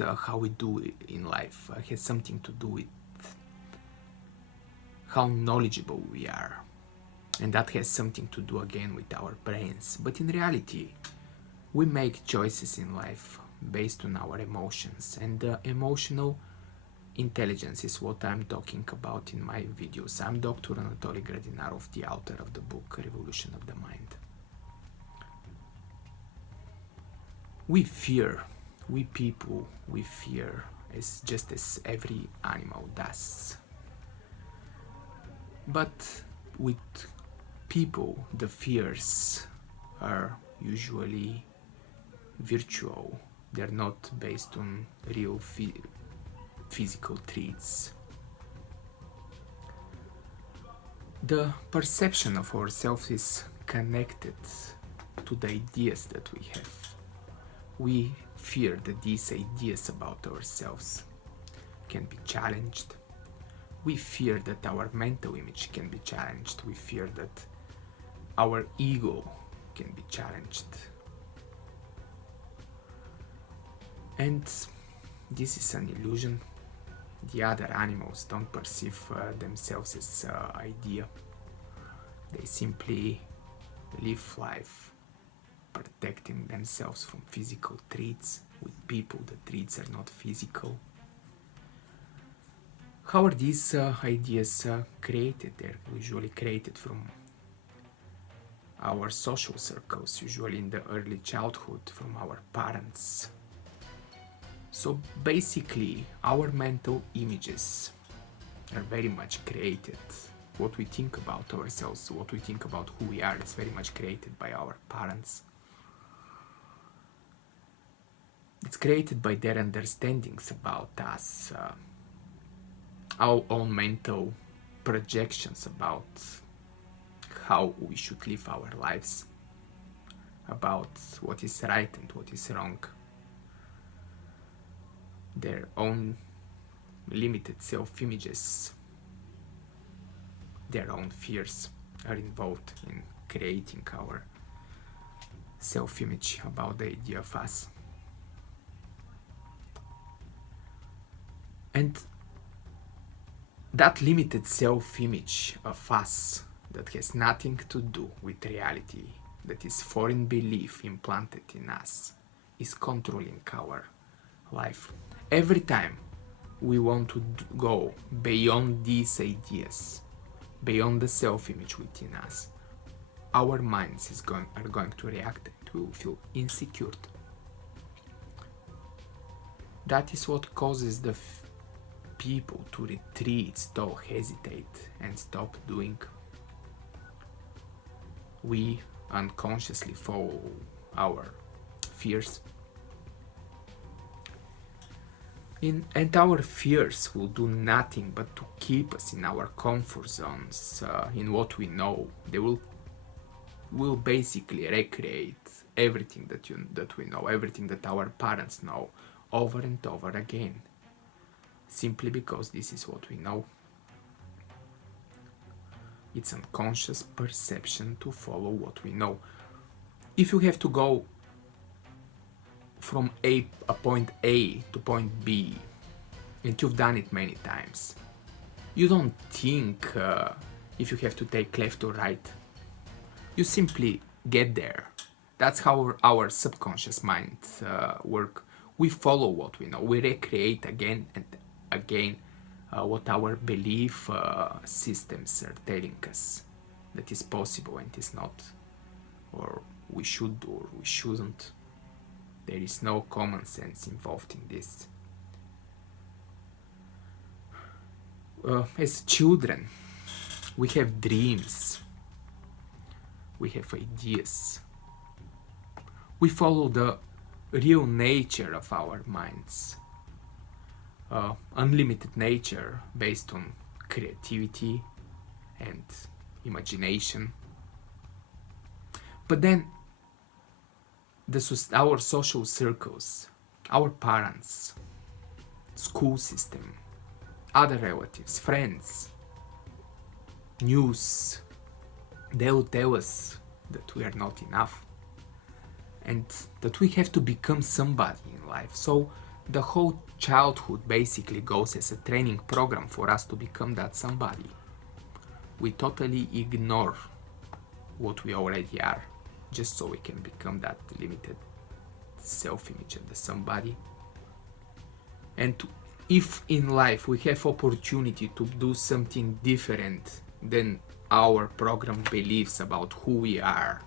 how we do it in life. It has something to do with how knowledgeable we are. And that has something to do again with our brains. But in reality, we make choices in life based on our emotions. And emotional intelligence is what I'm talking about in my videos. I'm Dr. Anatoli Gradinarov, the author of the book Revolution of the Mind. We fear, we people, we fear just as every animal does. But with people, the fears are usually virtual. They're not based on real physical traits. The perception of ourselves is connected to the ideas that we have. We fear that these ideas about ourselves can be challenged. We fear that our mental image can be challenged. We fear that our ego can be challenged. And this is an illusion. The other animals don't perceive themselves as idea. They simply live life protecting themselves from physical threats. With people, the threats are not physical. How are these ideas created? They're usually created from our social circles, usually in the early childhood, from our parents. So basically, our mental images are very much created. What we think about ourselves, what we think about who we are, is very much created by our parents. It's created by their understandings about us, our own mental projections about how we should live our lives, about what is right and what is wrong. Their own limited self-images, their own fears are involved in creating our self-image about the idea of us. And that limited self-image of us that has nothing to do with reality, that is foreign belief implanted in us, is controlling our life. Every time we want to go beyond these ideas, beyond the self-image within us, our minds are going to react and we will feel insecure. That is what causes the people to retreat, stop, hesitate, and stop doing. We unconsciously follow our fears. And our fears will do nothing but to keep us in our comfort zones, in what we know. They will basically recreate everything that we know, everything that our parents know, over and over again, simply because this is what we know. It's unconscious perception to follow what we know. If you have to go from a point A to point B, and you've done it many times, you don't think if you have to take left or right. You simply get there. That's how our subconscious mind works. We follow what we know. We recreate again and again what our belief systems are telling us that is possible and is not, or we should do or we shouldn't. There is no common sense involved in this. As children, we have dreams, we have ideas, we follow the real nature of our minds, unlimited nature based on creativity and imagination. But then our social circles, our parents, school system, other relatives, friends, news, they will tell us that we are not enough and that we have to become somebody in life. So The whole childhood basically goes as a training program for us to become that somebody. We totally ignore what we already are, just so we can become that limited self-image of the somebody. And if in life we have opportunity to do something different than our program beliefs about who we are,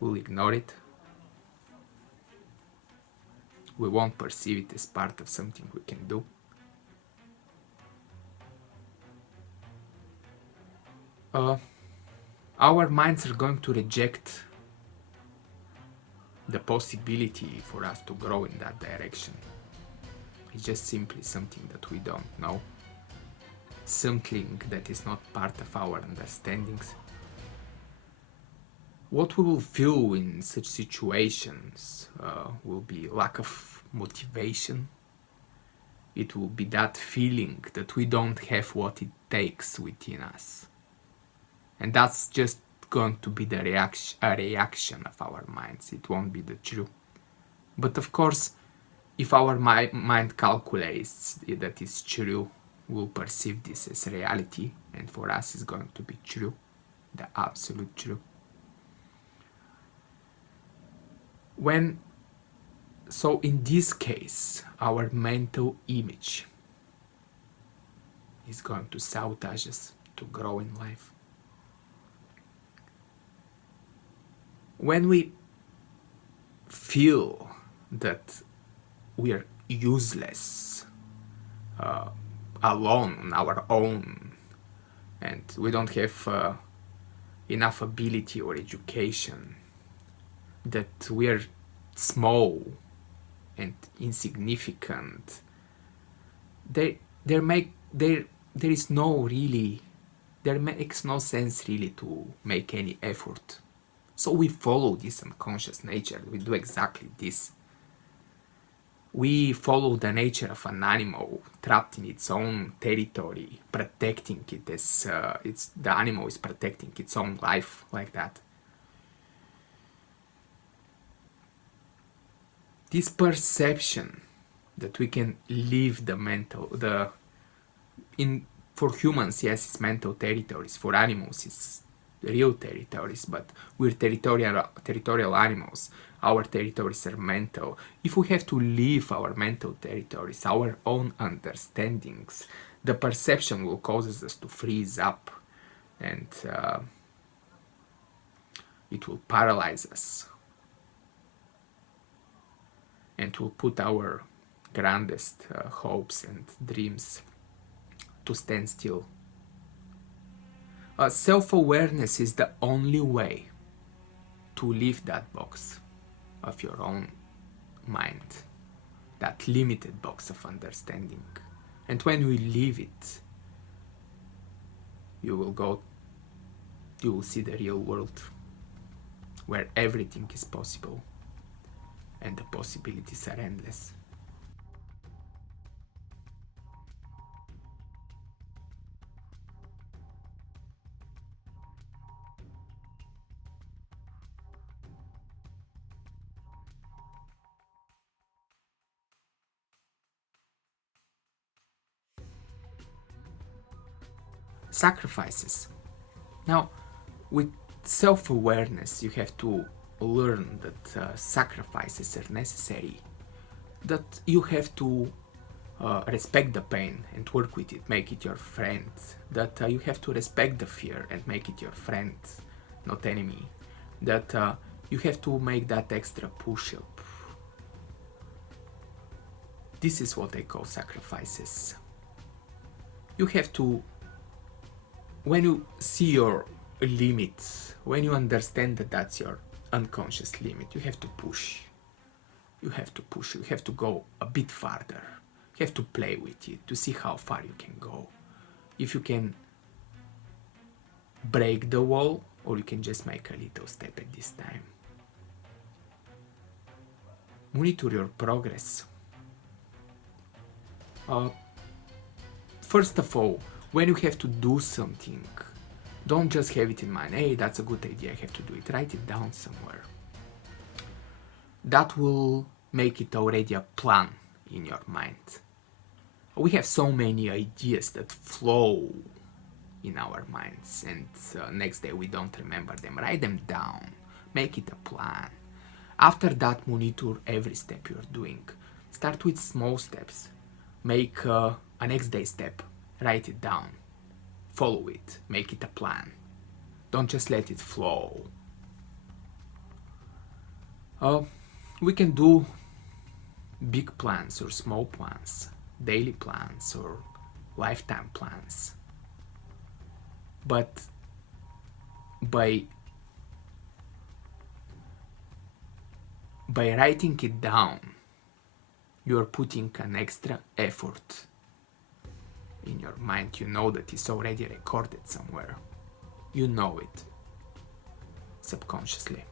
we'll ignore it. We won't perceive it as part of something we can do. Our minds are going to reject the possibility for us to grow in that direction. It's just simply something that we don't know, something that is not part of our understandings. What we will feel in such situations will be lack of motivation. It will be that feeling that we don't have what it takes within us. And that's just going to be the reaction of our minds. It won't be the truth. But of course, if our mind calculates that it's true, we'll perceive this as reality, and for us it's going to be true, the absolute truth. So in this case, our mental image is going to sabotage us to grow in life. When we feel that we are useless, alone on our own, and we don't have enough ability or education, that we are small and insignificant, there makes no sense really to make any effort. So we follow this unconscious nature. We do exactly this. We follow the nature of an animal trapped in its own territory, protecting it as the animal is protecting its own life, like that. This perception that we can leave for humans, yes, it's mental territories. For animals, it's real territories, but we're territorial animals. Our territories are mental. If we have to leave our mental territories, our own understandings, the perception will cause us to freeze up, and it will paralyze us, and will put our grandest hopes and dreams to stand still. Self-awareness is the only way to leave that box of your own mind, that limited box of understanding. And when we leave it, you will see the real world, where everything is possible and the possibilities are endless. Sacrifices. Now, with self-awareness, you have to learn that sacrifices are necessary, that you have to respect the pain and work with it, make it your friend, that you have to respect the fear and make it your friend, not enemy, that you have to make that extra push-up. This is what I call sacrifices. You have to, when you see your limits, when you understand that that's your unconscious limit, you have to push. You have to go a bit farther. You have to play with it to see how far you can go. If you can break the wall, or you can just make a little step at this time. Monitor your progress. First of all, when you have to do something, don't just have it in mind, hey, that's a good idea, I have to do it. Write it down somewhere. That will make it already a plan in your mind. We have so many ideas that flow in our minds, and next day we don't remember them. Write them down, make it a plan. After that, monitor every step you're doing. Start with small steps. Make a next day step. Write it down. Follow it. Make it a plan. Don't just let it flow. We can do big plans or small plans, daily plans or lifetime plans. But by writing it down, you are putting an extra effort in your mind. You know that it's already recorded somewhere. You know it subconsciously.